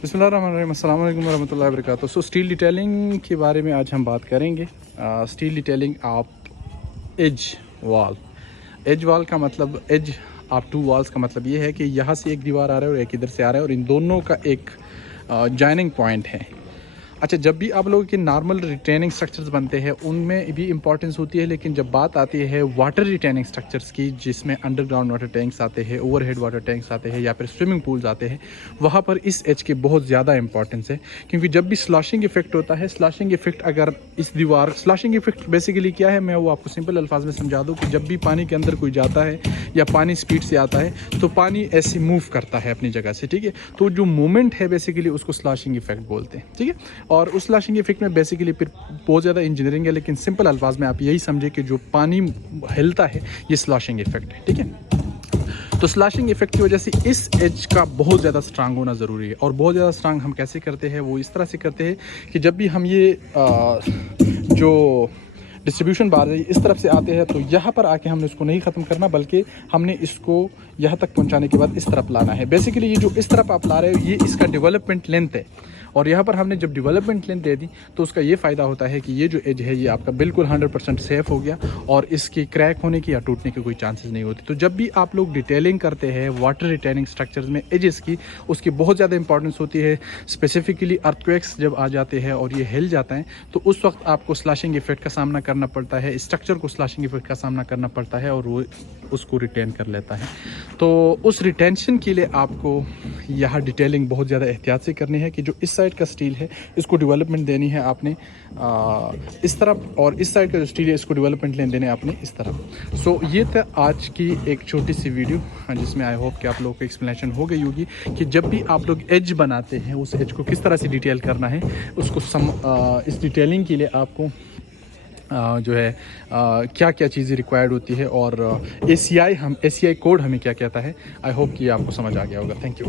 बिस्मिल्लाहिर्रहमानिर्रहीम, अस्सलाम वालेकुम रहमतुल्लाहि व बरकातहू। सो स्टील डिटेलिंग के बारे में आज हम बात करेंगे। स्टील डिटेलिंग आप एज वाल का मतलब आप टू वॉल्स का मतलब ये है कि यहाँ से एक दीवार आ रहा है और एक इधर से आ रहा है और इन दोनों का एक जॉइनिंग पॉइंट है। अच्छा, जब भी आप लोगों के नॉर्मल रिटेनिंग स्ट्रक्चर्स बनते हैं उनमें भी इंपॉर्टेंस होती है, लेकिन जब बात आती है वाटर रिटेनिंग स्ट्रक्चर्स की, जिसमें अंडरग्राउंड वाटर टैंक्स आते हैं, ओवरहेड वाटर टैंक्स आते हैं या फिर स्विमिंग पूल्स आते हैं, वहाँ पर इस एज की बहुत ज़्यादा इंपॉर्टेंस है। क्योंकि जब भी स्लॉशिंग इफेक्ट होता है, स्लॉशिंग इफेक्ट अगर इस दीवार स्लॉशिंग इफेक्ट बेसिकली क्या है, मैं वो आपको सिंपल अल्फाज में समझा दूँ कि जब भी पानी के अंदर कोई जाता है या पानी स्पीड से आता है तो पानी ऐसे मूव करता है अपनी जगह से, ठीक है। तो जो मूवमेंट है बेसिकली उसको स्लॉशिंग इफेक्ट बोलते हैं, ठीक है। और उस स्लॉशिंग इफेक्ट में बेसिकली फिर बहुत ज़्यादा इंजीनियरिंग है, लेकिन सिंपल अल्फाज में आप यही समझे कि जो पानी हिलता है ये स्लॉशिंग इफेक्ट है, ठीक है। तो स्लॉशिंग इफेक्ट की वजह से इस एज का बहुत ज़्यादा स्ट्रांग होना ज़रूरी है। और बहुत ज़्यादा स्ट्रांग हम कैसे करते हैं, वो इस तरह से करते हैं कि जब भी हम ये जो डिस्ट्रीब्यूशन बार इस तरफ से आते हैं तो यहाँ पर आके हमने इसको नहीं ख़त्म करना, बल्कि हमने इसको यहाँ तक पहुँचाने के बाद इस तरफ लाना है। बेसिकली ये जो इस तरफ आप ला रहे हो ये इसका डेवलपमेंट लेंथ है। और यहाँ पर हमने जब डेवलपमेंट लेंथ दे दी तो उसका ये फ़ायदा होता है कि ये जो एज है ये आपका बिल्कुल 100% सेफ़ हो गया और इसकी क्रैक होने की या टूटने की कोई चांसेस नहीं होती। तो जब भी आप लोग डिटेलिंग करते हैं वाटर रिटेनिंग स्ट्रक्चर्स में एजेस की, उसकी बहुत ज़्यादा इंपॉर्टेंस होती है। स्पेसिफिकली अर्थक्वेक्स जब आ जाते हैं और ये हिल जाता है तो उस वक्त आपको स्लॉशिंग इफेक्ट का सामना करना पड़ता है, स्ट्रक्चर को स्लॉशिंग इफेक्ट का सामना करना पड़ता है और वो उसको रिटेन कर लेता है। तो उस रिटेंशन के लिए आपको यहाँ डिटेलिंग बहुत ज़्यादा एहतियात से करनी है कि जो इस साइड का स्टील है इसको डेवलपमेंट देनी है आपने इस तरफ, और इस साइड का जो स्टील है इसको डेवलपमेंट लेने देने आपने इस तरफ। सो ये था आज की एक छोटी सी वीडियो, जिसमें आई होप कि आप लोगों को एक्सप्लेनेशन हो गई होगी कि जब भी आप लोग एज बनाते हैं उस एज को किस तरह से डिटेल करना है उसको इस डिटेलिंग के लिए आपको जो है क्या क्या चीज़ें रिक्वायर्ड होती है और ACI कोड हमें क्या कहता है। आई होप कि आपको समझ आ गया होगा। Thank you.